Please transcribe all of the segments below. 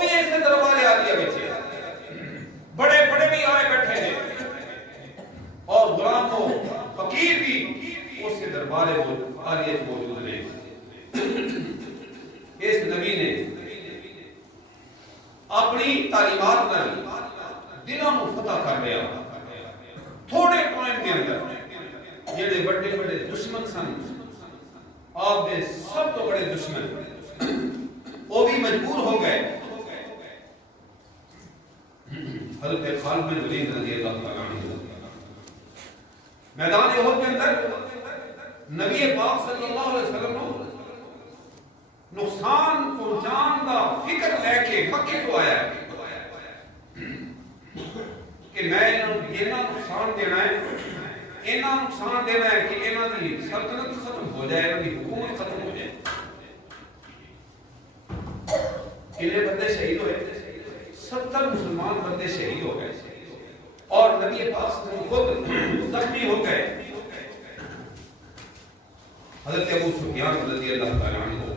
بھی ایسے دربار عالیہ بچے بڑے بڑے بھی آئے بیٹھے ہیں اور غلام و فقیر بھی اس کے دربار عالیہ موجود ہیں. اس نبی نے اپنی تعلیمات میں دلوں کو فتح کر لیا. تھوڑے ٹائم کے اندر جڑے بڑے بڑے دشمن سن آپ دے سب تو بڑے دشمن وہ بھی مجبور ہو گئے. حضرت خالد بن ولید رضی اللہ تعالیٰ عنہ میدان احد کے اندر نبی پاک صلی اللہ علیہ وسلم کو نقصان پہنچان کا فکر لے کے مکے کو آیا کہ میں انہاں نقصان دینا ہے کہ انہاں کی سلطنت ختم ہو جائے, انہاں کی حکومت ختم ہو جائے. کتنے بندے شہید ہوئے, 70 مسلمان بندے شہید ہو گئے اور نبی پاک خود زخمی ہو گئے. حضرت ابو سفیان رضی اللہ تعالیٰ عنہ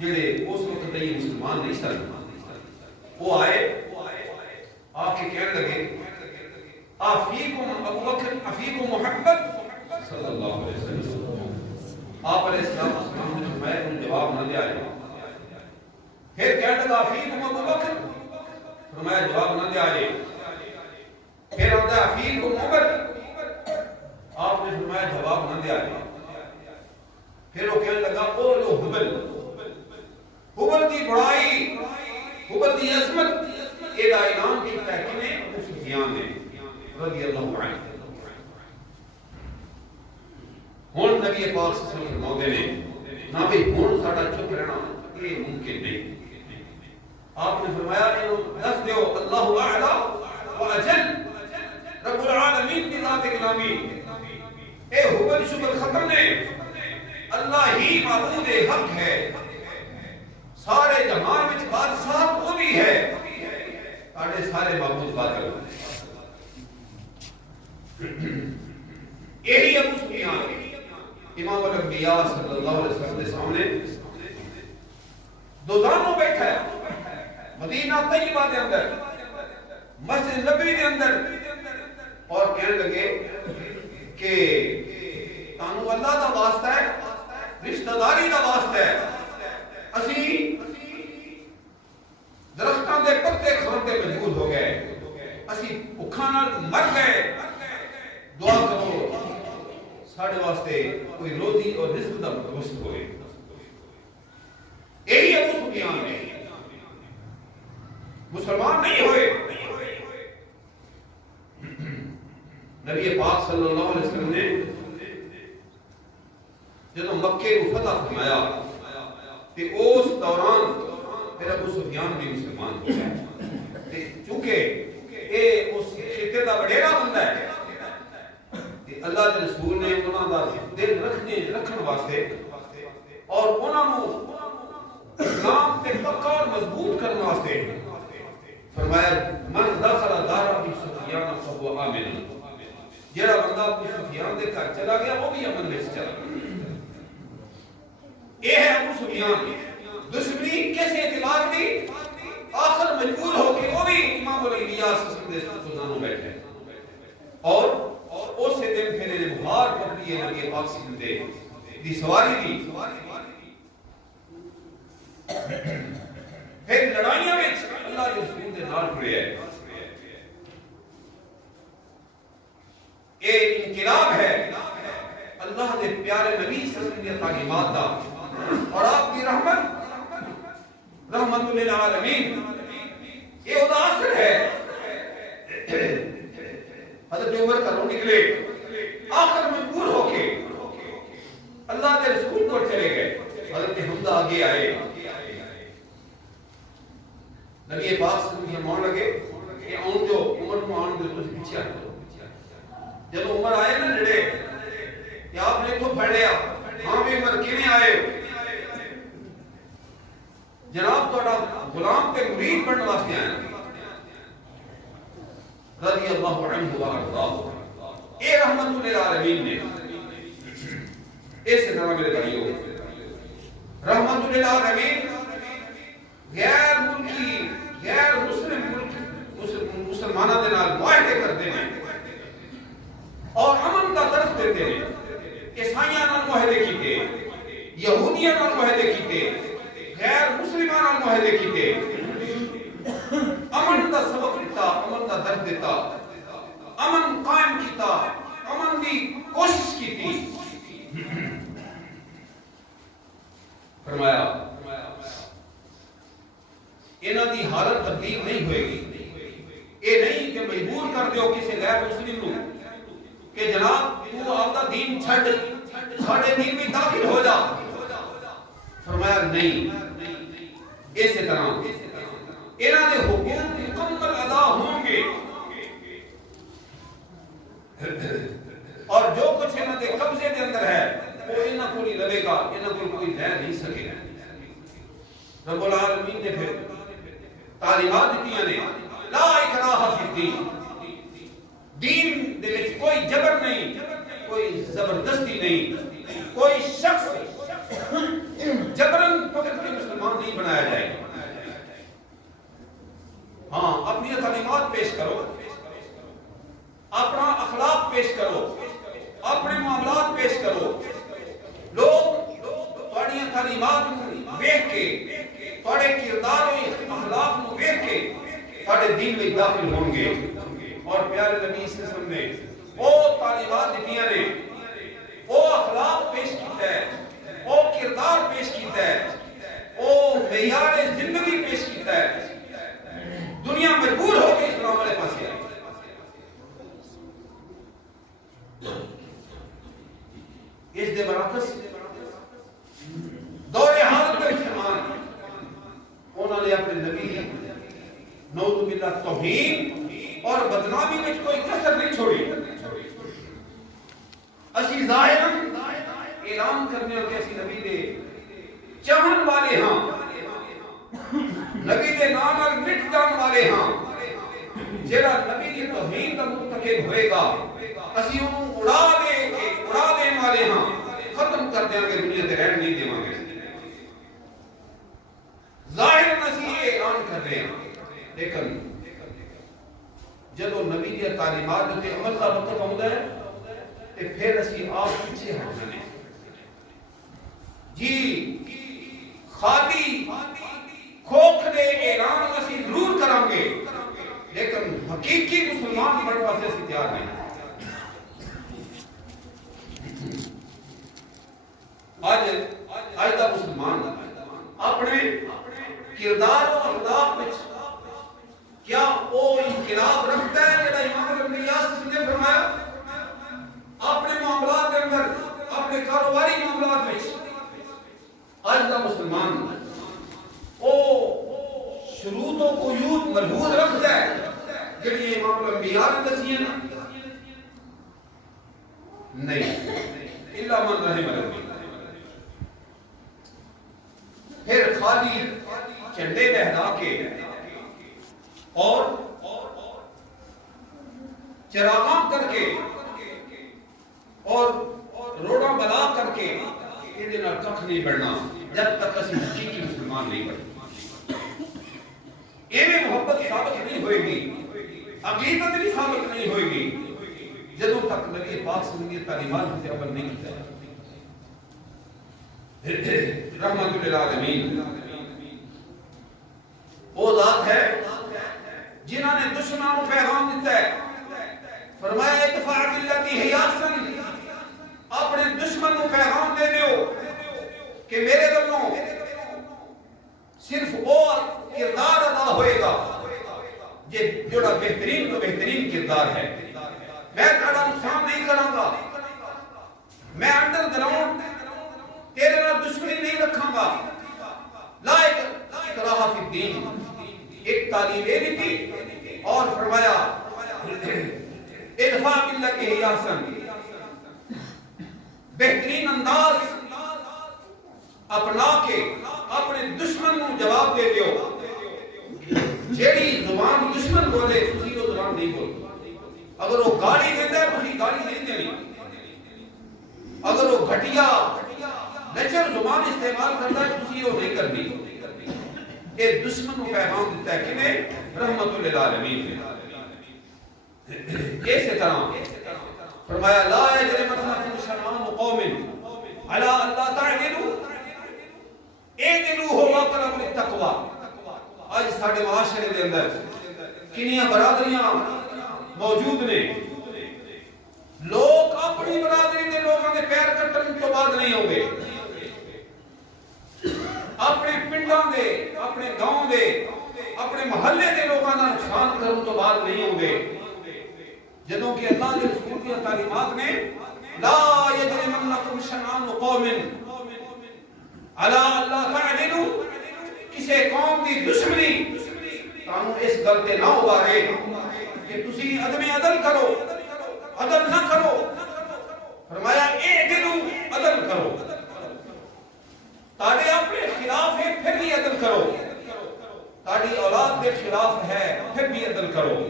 جڑے اس وقت یہ مسلمان نہیں سن وہ آئے آ کے کہنے لگے افیکم ابو بکر افیکم محمد صلی اللہ علیہ وسلم. آپ علیہ السلام نے فرمایا تم جواب نہ دیا. پھر کہنے لگا افیکم ابو بکر, فرمایا جواب نہ دیا. پھر آتا ہے افیکم عمر, آپ نے فرمایا جواب نہ دیا. پھر وہ کہنے لگا اولو حبل کی بڑائی, حبل کی عظمت یہ اعلان کیتا ہے کہ ابو سفیان نے رضی اللہ عنہ. ہن نبی پاک صلی اللہ علیہ وسلم فرماتے ہیں نہ بھی ہن ساڈا چپ رہنا یہ ممکن نہیں. آپ نے فرمایا دس دیو اللہ اعلی واجل رب العالمین کی ذات کلامی اے حبل شبل ختم نے اللہ ہی معبود حق ہے, سارے جہان وچ بادشاہ وہ بھی ہے, سارے سارے معبود باطل. یہی ابو سفیان امام الانبیاء صلی اللہ علیہ وسلم کے سامنے دوزانوں بیٹھا ہے مدینہ طیبہ کے اندر مسجد نبوی کے اندر اور کہنے لگے کہ تانوں اللہ دا واسطہ ہے, رشتہ داری دا واسطہ ہے, اسی درختاں دے پتے کھان تے مجبور ہو گئے, اسی بھکھاں نال مر گئے, دعا کرو ساڈے واسطے کوئی روزی اور رزق دا بندوبست ہوئے. یہی ابو سفیان نے مسلمان نہیں ہوئے. نبی پاک صلی اللہ علیہ وسلم نے جب مکے کو فتح فرمایا کہ اس دوران پھر ابو سفیان بھی مسلمان ہو گئے. چونکہ یہ اس خطے کا وڈیرا بندہ ہے کہ اللہ کے رسول نے انہوں کا دل رکھنے واسطے اور انہوں اسلام کے پکا اور مضبوط کرنے واسطے فرمایا من دخل دار ابی سفیان فهو آمن. جڑا بندہ ابو سفیان دے گھر چلا گیا وہ بھی امن میں چلا گیا. یہ ہے ابو سفیان. دشمنی کیسے اعتبار دی آخر مجبور ہو کے وہ بھی امام الانبیاء صلی اللہ علیہ وسلم کے سامنے بیٹھے اور اس سے دن پھر نے بہار پکڑی ہے نبی پاک صلی اللہ علیہ وسلم دی سواری دی. پھر لڑائیاں میں اللہ کے رسول کے نال کھڑے ہے. یہ انقلاب ہے اللہ کے پیارے نبی صلی اللہ علیہ وسلم کی تعلیمات دا اور آپ کی رحمت للعالمین. یہ خدا اثر ہے. حضرت عمر کا رو نکلے آخر مجبور ہو کے اللہ کے رسول کو چلے گئے. حضرت حمزہ آگے آئے. نبی پاک صلی اللہ علیہ وسلم لگے کہ آن جو عمر کو آن دے تو پیچھے آ جاؤ. جب عمر آئے نا جڑے کہ آپ نے تو پڑھ لیا ہاں بھی عمر کیویں آئے جناب تہاڈا غلام تے مرید بننے واسطے آیا رضی اللہ عنہ وارضاہ. اے رحمت للعالمین نے اس طرح میرے بھائیوں رحمت للعالمین غیر ملکی معاہدے کیتے غیر مسلمان معاہدے کیتے امن دا سبق دیتا امن دا درد دیتا امن قائم کیتا امن دی کوشش کیتی فرمایا انہاں دی حالت تبدیل نہیں ہوئے گی اے نہیں کہ مجبور کر دیو کسی غیر مسلم نو کہ جناب تو آپ کا دین چھڑ ساڑھے دین میں داخل ہو جا فرمایا نہیں اسی طرح انہاں دے حقوق مکمل ادا ہوں گے اور جو کچھ انہاں دے قبضے دے اندر ہے وہ انہاں کو نہیں لگے گا انہاں کو کوئی لے نہیں سکے گا رب العالمین نے پھر تعلیمات دیتیاں نے لا اکراہ فی الدین دین دے وچ کوئی جبر نہیں کوئی زبردستی نہیں کوئی شخص جبرن پکڑ کے مسلمان نہیں بنایا جائے گا ہاں اپنی تعلیمات پیش کرو اپنا اخلاق پیش کرو اپنے معاملات پیش کرو لوگ تھوڑی تعلیمات دیکھ کے تھوڑے کردار و اخلاق کو دیکھ کے تھوڑے دین میں داخل ہوں گے اور پیارے نبی صلی اللہ علیہ وسلم نے وہ تعلیمات دیتیاں نے وہ اخلاق پیش کیتا ہے وہ کردار پیش کیتا ہے وہ معیار زندگی پیش کیتا ہے دنیا مجبور ہو کے اسلام والے پاس آئی اس دے برعکس دور حالت میں مسلمان انہوں نے اپنے نبی نعوذ باللہ توہین اور بدنامی میں کوئی کسر نہیں چھوڑی اسی ظاہراً اعلان کرنے اور کیسی نبی دے چاہن والے ہاں نبی دے نام اور مٹ جان والے ہاں جیڑا نبی دی توہین کا مرتکب ہوئے گا اسی انہوں اڑا دے والے ہاں ختم کر دیں گے دنیا تے رہن نہیں دیواں گے ظاہر اسی اعلان کر رہے ہیں لیکن جدو نبی دی تعلیمات تے عمل دا وقت آوندا ہے تے پھر اسی آپ پیچھے ہٹ جانے جی خالی کھوکھلے اعلان اسی ضرور کریں گے لیکن حقیقی مسلمان بڑھ واسطے اسی تیار نہیں آج دا مسلمان اپنے کردار و اخلاق میں کیا وہ انقلاب رکھتا ہے جڑا امام الانبیاء نے فرمایا اپنے معاملات کے اندر اپنے کاروباری معاملات میں آج دا مسلمان وہ شروط و قیود ملحوظ رکھتا ہے جڑی امام الانبیاء نے دسی ہے نہیں الا من رحم ربی پھر خالی جھنڈے لہرا کے اور چراغاں کر کے اور روڑا بلا کر کے یہ کھ نہیں بڑھنا جب تک اسی حقیقی مسلمان نہیں بڑھنا یہ محبت ثابت نہیں ہوئے گی عقیدت بھی ثابت نہیں ہوئے گی جدوں تک نبی پاک صلی اللہ علیہ وسلم تعلیمات سے عمل نہیں کیا رحمت للعالمین وہ ذات ہے جنہوں نے دشمنوں کو پیغام دیتا ہے فرمایا ادفع باللتی ہی احسن اپنے دشمن کو پیغام دے دیو کہ میرے دلوں صرف وہ کردار ادا ہوئے گا جوڑا بہترین تو بہترین کردار ہے میں تھوڑا نقصان نہیں کروں گا میں انڈر گراؤنڈ تیرے نال دشمنی نہیں رکھاں گا لا اکراہ فی الدین ایک تعلیم یہ تھی اور فرمایا ادفع باللتی ہی احسن بہترین انداز اپنا کے اپنے دشمن کو جواب دے دیو جیڑی زبان دشمن بولے اسی کو زبان نہیں بولے اگر وہ گالی دیتا ہے اسی گالی نہیں دینی اگر وہ گھٹیا نیچر زبان استعمال کرتا ہے اسی کو نہیں کرنی یہ دشمن کو پیغام دیتا ہے کہ میں رحمت للعالمین اسی طرح فرمایا لا یجرمنکم شنآن قوم علی الا تعدلوا اعدلوا واقربوا للتقوى. آج ساڈے معاشرے دے اندر کنیاں برادریاں موجود نے. لوگ اپنی برادری دے لوگوں دے پیر کٹن تو بعد نہیں ہوں گے. اپنے پنڈاں دے، اپنے گاؤں دے، اپنے محلے دے لوگوں کا نقصان کرن تو بعد نہیں ہوں گے. جدوں کہ اللہ کے رسول کی تعلیمات نے لا یجرمنکم شنآن قوم علی الا تعدلوا، کسی قوم دی دشمنی تانوں اس گل تے نہ ابارے کہ تسی عدم عدل کرو، عدل نہ کرو. فرمایا اعدلوا، عدل کرو. تاڑے اپنے خلاف ہے پھر بھی عدل کرو. تاڑی اولاد کے خلاف ہے پھر بھی عدل کرو.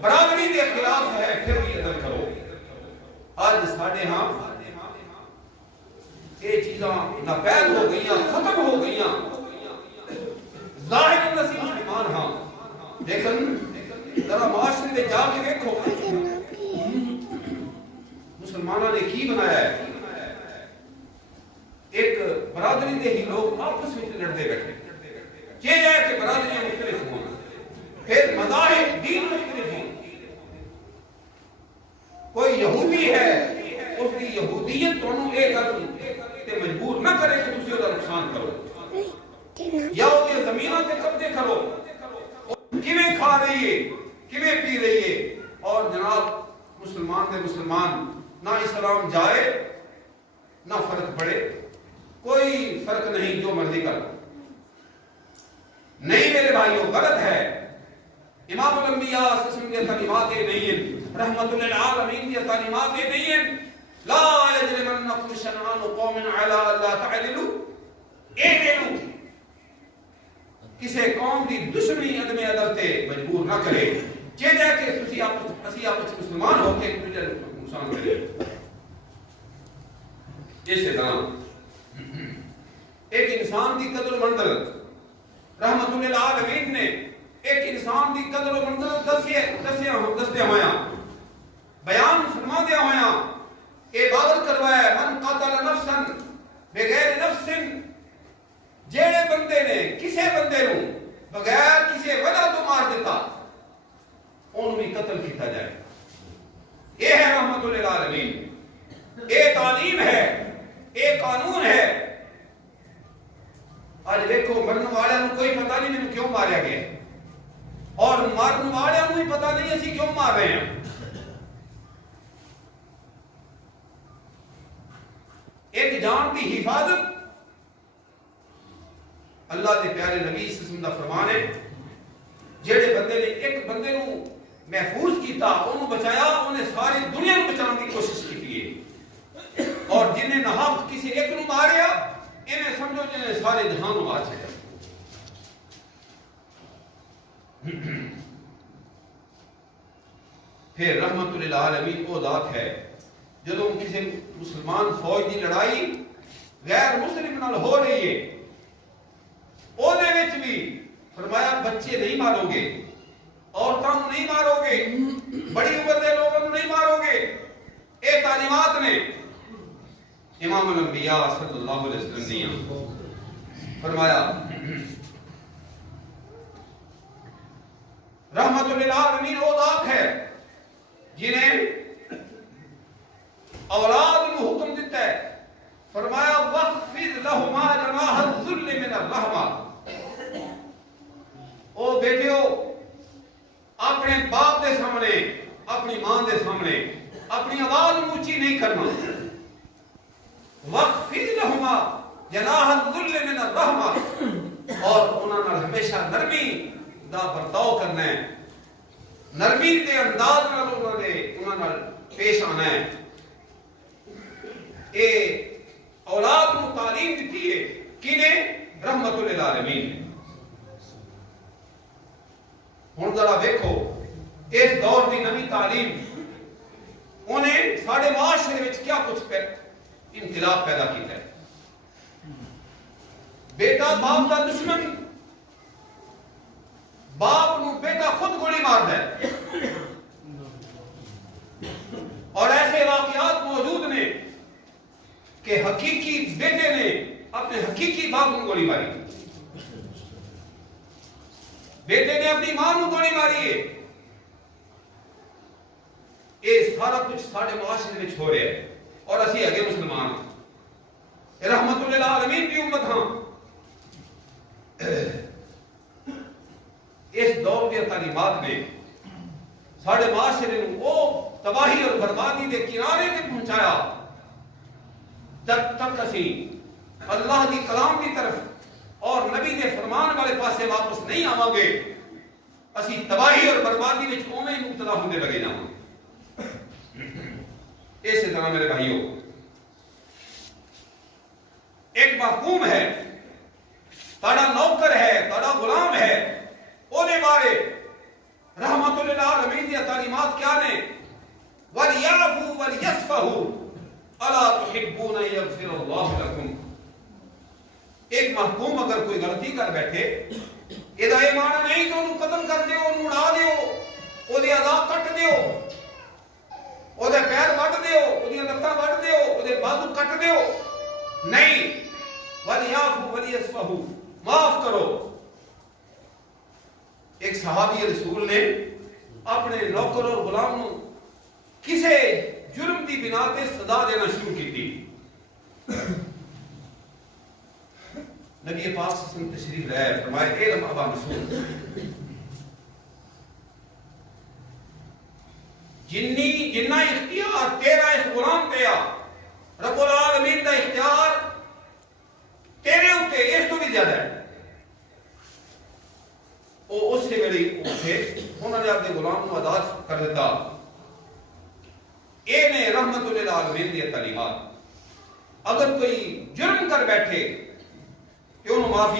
برادری کے خلاف ہے پھر بھی عدل کرو. آج ساڑے ہاں یہ چیزاں ناپید ہو گئیاں، ختم ہو گئیاں. ظاہر نسی مسلمان ہاں، لیکن ذرا معاشرے میں جا کے دیکھو مسلمانوں نے کی بنایا ہے. ایک برادری دے ہی لوگ آپس میں لڑتے بیٹھے. یہ ہے کہ برادریاں مختلف ہوں، پھر مذاہب دین مختلف ہوں. کوئی یہودی ہے، اس کی یہودیت تمہیں ایک تے مجبور نہ کرے کہ تسی دا نقصان کرو یا اس کی زمینوں تے قبضے کرو. کیویں کھا رہی ہے، کیویں پی رہی ہے. اور جناب مسلمان دے مسلمان نہ اسلام جائے نہ فرق پڑے، کوئی فرق نہیں، جو مرضی کر. نہیں میرے بھائیوں، غلط ہے. امام الانبیاء سسم کے تعلیمات نہیں، رحمت للعالمین کی تعلیمات نہیں. لا یجرمنکم شنآن قوم علی الا تعدلوا اعدلوا، کسی قوم دی دشمنی عدم عدل تے مجبور نہ کرے. چاہیے کہ تسی اسی آپس مسلمان ہو کے ایک دوسرے کو نقصان کرے. اسی طرح ایک انسان دی قدر و منزلت رحمت للعالمین نے ایک انسان دی قدر و منزلت دسیا ہویا، بیان فرما دیا ہویا. عبادت کروایا. من قتل نفسا بغیر نفس، جیڑے بندے نے کسے بندے نو بغیر کسی وجہ تو مار دیتا انہوں بھی قتل کیتا جائے. یہ ہے رحمت للعالمین. یہ تعلیم ہے، یہ قانون ہے. آج دیکھو مرن والے نو کوئی پتہ نہیں میں کیوں ماریا گیا، اور مرن والے نو ہی پتہ نہیں اسی کیوں مار رہے ہیں. ایک جان کی حفاظت اللہ دے پیارے نبی صلی اللہ علیہ وسلم دا فرمان ہے. جڑے بندے نے ایک بندے نو محفوظ کیتا، انہوں بچایا، انہیں ساری دنیا کو بچانے کی کوشش کی ہے. اور جنہیں نہاب کسی ایک نو ماریا، انہیں سمجھو جنہیں سارے جہان نو مار چھڑیا. پھر رحمت للعالمین وہ ذات ہے جدوں کسی مسلمان فوج دی لڑائی غیر مسلم نال ہو رہی ہے، او دے وچ بھی فرمایا بچے نہیں مارو گے، عورتوں کو نہیں مارو گے، بڑی عمر دے لوگوں کو نہیں مارو گے. اے تعلیمات نے امام الانبیاء صلی اللہ علیہ وسلم نے فرمایا. رحمت للعالمین وہ ذات ہے جنہیں اولاد کو حکم دیتا ہے. فرمایا وَخْفِضْ لَهُمَا جَنَاحَ الذُّلِّ مِنَ الرَّحْمَةِ. او بیٹیو، اپنے باپ دے سامنے، اپنی ماں دے سامنے اپنی آواز اونچی نہیں کرنا. وَخْفِضْ لَهُمَا جَنَاحَ الذُّلِّ مِنَ الرَّحْمَةِ، اور انہوں نے ہمیشہ نرمی دا برتاؤ کرنا ہے، نرمی دے انداز نال انہوں نے پیش آنا ہے. اے اولاد کو تعلیم دیتی ہے کنے؟ رحمت للعالمین نے. ہن ذرا دیکھو اس دور کی نئی تعلیم انہیں سارے معاشرے میں کیا کچھ انقلاب پیدا کیتا ہے. بیٹا باپ کا دشمن، باپ نو بیٹا خود گولی مارتا ہے. اور ایسے واقعات موجود نے کہ حقیقی بیٹے نے اپنے حقیقی باپ کو گولی ماری، بیٹے نے اپنی ماں کو گولی ماری ہے. یہ سارا کچھ سارے معاشرے میں ہو رہا ہے اور اسی اگے مسلمان رحمت للعالمین کی امت ہاں. اس دور کے تعلیمات میں سارے معاشرے وہ تباہی اور بربادی کے کنارے سے پہنچایا جب تک اسی اللہ کی کلام کی طرف اور نبی کے فرمان والے پاسے واپس نہیں آواں گے اسی تباہی اور بربادی میں اوویں مبتلا ہونے لگے جاواں. اسی طرح میرے بھائیوں ایک محکوم ہے تاڑا نوکر ہے تاڑا غلام ہے اونے بارے رحمت للعالمین کی تعلیمات کیا نے وَلْيَعْفُوا وَلْيَصْفَحُوا أَلَا تُحِبُّونَ أَن يَغْفِرَ اللَّهُ لَكُمْ. ایک محکوم اگر کوئی غلطی کر بیٹھے یہ معنی نہیں کہ انہوں قتل کر دیو انہوں اڑا دیو او دے اعضاء کٹ دیو او دے پیر would Dev O the لتاں would دیو او دے بازو کٹ دیو. نہیں وَلْيَعْفُوا وَلْيَصْفَحُوا معاف کرو. ایک صحابی رسول نے اپنے نوکر اور غلام نو کسے جرم دی بنا تے سزا دینا شروع کی تھی. نبی پاک صلی اللہ علیہ وسلم تشریف لائے فرمائے اے لم ابا مسعود جنہ اختیار تیرا اس غلام پہ رب العالمین کا اختیار تیرے اوتے اس تو بھی زیادہ ہے. وہ اس سے میری اٹھے انہوں نے اپنے غلام کو آزاد کر دیتا. اے نے رحمت للعالمین دی تعلیمات اگر کوئی جرم کر بیٹھے کہ انہوں معافی